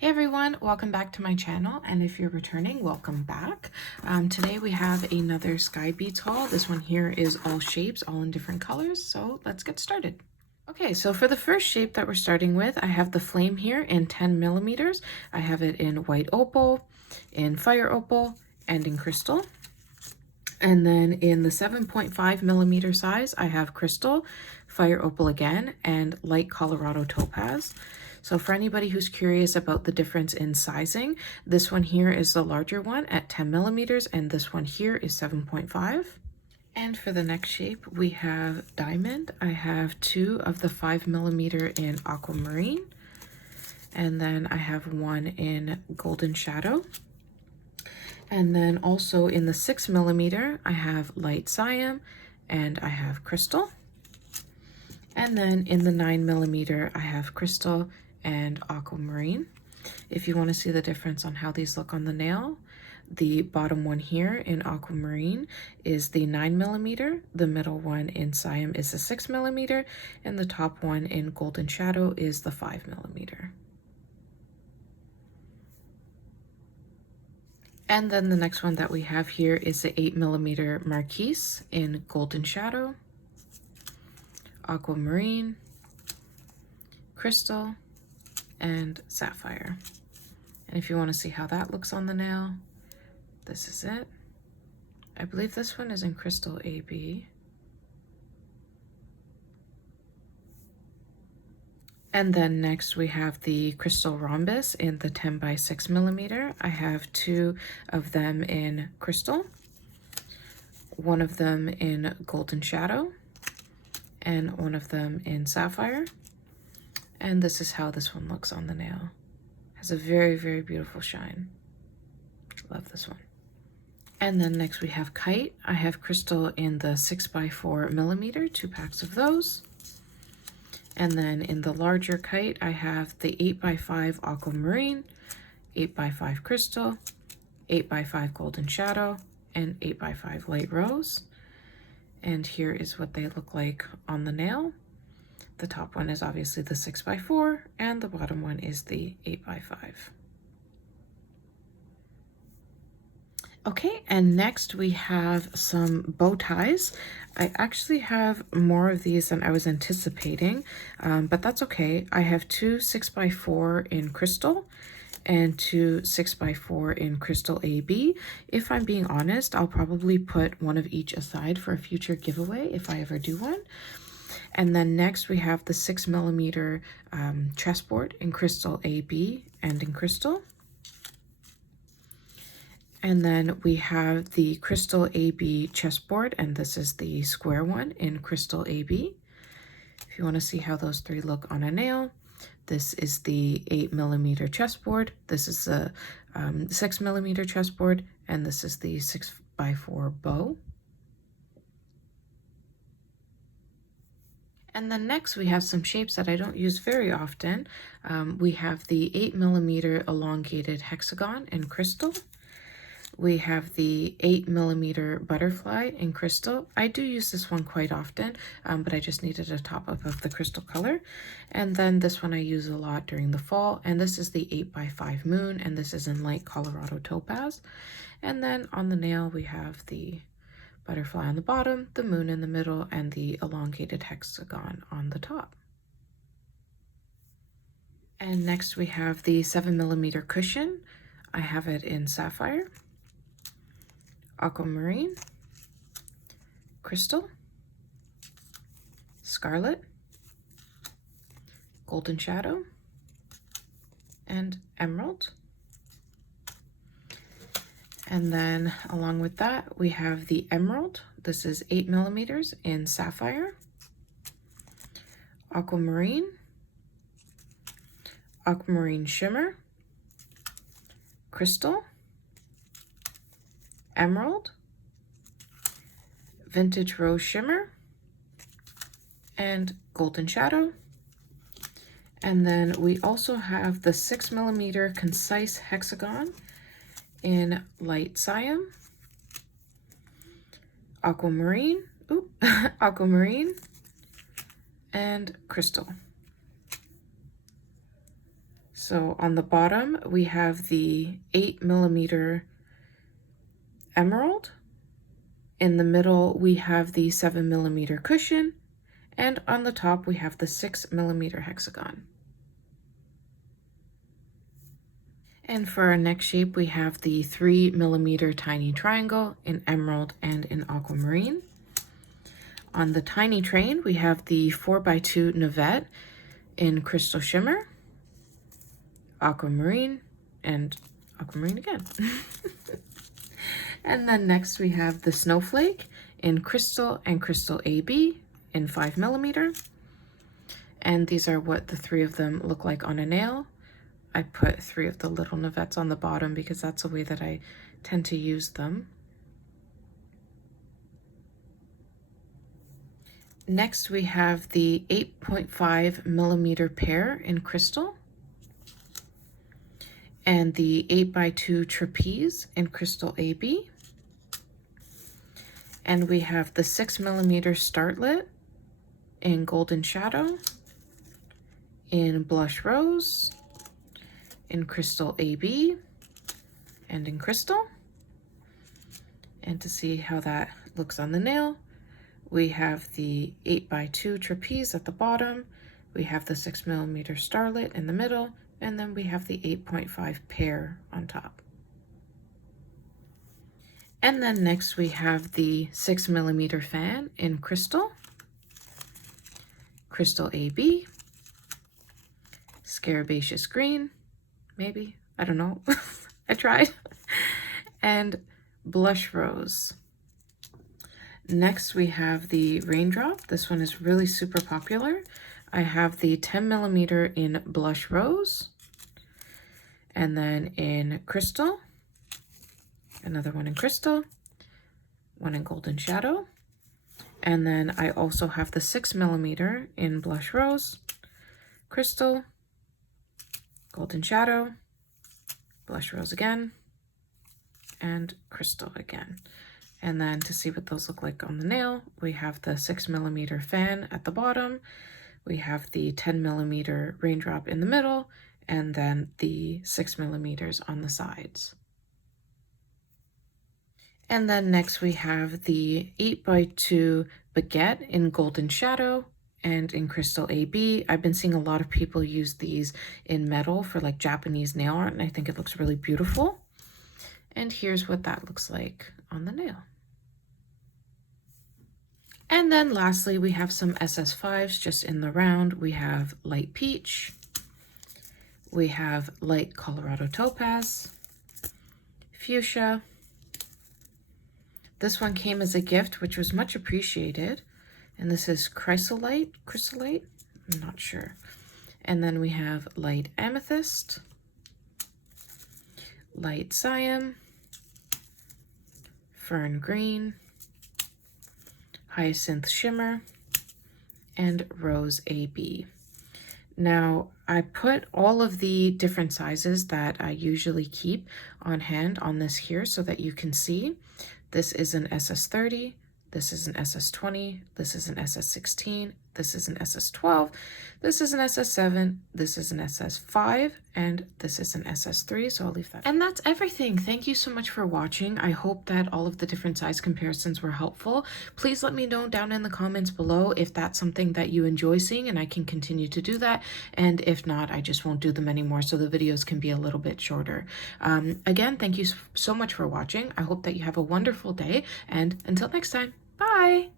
Hey everyone, welcome back to my channel, and if you're returning, welcome back. Today we have another Skybeads haul. This one here is all shapes, all in different colors, so let's get started. Okay, so for the first shape that we're starting with, I have the flame here in 10 millimeters. I have it in white opal, in fire opal, and in crystal. And then in the 7.5 millimeter size, I have crystal, fire opal again, and light Colorado topaz. So for anybody who's curious about the difference in sizing, this one here is the larger one at 10 millimeters, and this one here is 7.5. And for the next shape, we have diamond. I have two of the 5 millimeter in aquamarine, and then I have one in golden shadow. And then also in the 6 millimeter, I have light cyan and I have crystal. And then in the 9 millimeter, I have crystal and aquamarine. If you want to see the difference on how these look on the nail, the bottom one here in aquamarine is the 9 millimeter, the middle one in cyan is the 6 millimeter, and the top one in golden shadow is the 5 millimeter. And then the next one that we have here is the 8 millimeter Marquis in golden shadow, aquamarine, crystal, and sapphire. And if you want to see how that looks on the nail, this is it. I believe this one is in crystal AB. And then next we have the crystal rhombus in the 10 by 6 millimeter. I have two of them in crystal, one of them in golden shadow, and one of them in sapphire. And this is how this one looks on the nail. Has a very, very beautiful shine. Love this one. And then next we have Kite. I have crystal in the 6 by 4 millimeter, 2 packs of those. And then in the larger Kite, I have the 8 by 5 aquamarine, 8 by 5 crystal, 8 by 5 golden shadow, and 8 by 5 light rose. And here is what they look like on the nail. The top one is obviously the 6 by 4, and the bottom one is the 8 by 5. Okay, and next we have some bow ties. I actually have more of these than I was anticipating, but that's okay. I have two 6 by 4 in crystal and two 6 by 4 in crystal AB. If I'm being honest, I'll probably put one of each aside for a future giveaway if I ever do one. And then next we have the 6 millimeter chessboard in crystal AB and in crystal. And then we have the crystal AB chessboard, and this is the square one in crystal AB. If you want to see how those three look on a nail, this is the 8 millimeter chessboard, this is the 6 millimeter chessboard, and this is the 6 by 4 bow. And then next we have some shapes that I don't use very often. We have the 8 millimeter elongated hexagon in crystal. We have the 8 millimeter butterfly in crystal. I do use this one quite often, but I just needed a top up of the crystal color. And then this one I use a lot during the fall, and this is the 8 by 5 moon, and this is in light Colorado topaz. And then on the nail we have the butterfly on the bottom, the moon in the middle, and the elongated hexagon on the top. And next we have the 7 millimeter cushion. I have it in sapphire, aquamarine, crystal, scarlet, golden shadow, and emerald. And then along with that, we have the emerald. This is 8 millimeters in sapphire, aquamarine, aquamarine shimmer, crystal, emerald, vintage rose shimmer, and golden shadow. And then we also have the 6 millimeter concise hexagon in light cyan, aquamarine, aquamarine, and crystal. So on the bottom, we have the 8mm emerald. In the middle, we have the 7mm cushion. And on the top, we have the 6mm hexagon. And for our next shape, we have the 3mm tiny triangle in emerald and in aquamarine. On the tiny train, we have the 4x2 navette in crystal shimmer, aquamarine, and aquamarine again. And then next we have the snowflake in crystal and crystal AB in 5mm. And these are what the 3 of them look like on a nail. I put 3 of the little navettes on the bottom because that's the way that I tend to use them. Next, we have the 8.5mm pear in crystal and the 8x2 trapeze in crystal AB. And we have the 6mm starlet in golden shadow, in blush rose, in crystal AB, and in crystal. And to see how that looks on the nail, we have the 8x2 trapeze at the bottom, we have the 6mm starlet in the middle, and then we have the 8.5 pear on top. And then next we have the 6mm fan in crystal, crystal AB, scarabaceous green, maybe, I don't know, I tried, and blush rose. Next we have the Raindrop. This one is really super popular. I have the 10mm in blush rose, and then in crystal, another one in crystal, one in golden shadow, and then I also have the 6mm in blush rose, crystal, golden shadow, blush rose again, and crystal again. And then to see what those look like on the nail, we have the 6mm fan at the bottom, we have the 10mm raindrop in the middle, and then the 6mm on the sides. And then next we have the 8x2 baguette in golden shadow and in crystal AB. I've been seeing a lot of people use these in metal for like Japanese nail art, and I think it looks really beautiful. And here's what that looks like on the nail. And then lastly, we have some SS5s just in the round. We have light peach, we have light Colorado topaz, fuchsia. This one came as a gift, which was much appreciated. And this is chrysolite, I'm not sure. And then we have light amethyst, light cyan, fern green, hyacinth shimmer, and rose AB. Now, I put all of the different sizes that I usually keep on hand on this here so that you can see. This is an SS30, this is an SS20, this is an SS16, this is an SS12, this is an SS7, this is an SS5, and this is an SS3, so I'll leave that. And that's everything. Thank you so much for watching. I hope that all of the different size comparisons were helpful. Please let me know down in the comments below if that's something that you enjoy seeing and I can continue to do that, and if not, I just won't do them anymore so the videos can be a little bit shorter. Again, thank you so much for watching. I hope that you have a wonderful day, and until next time, bye!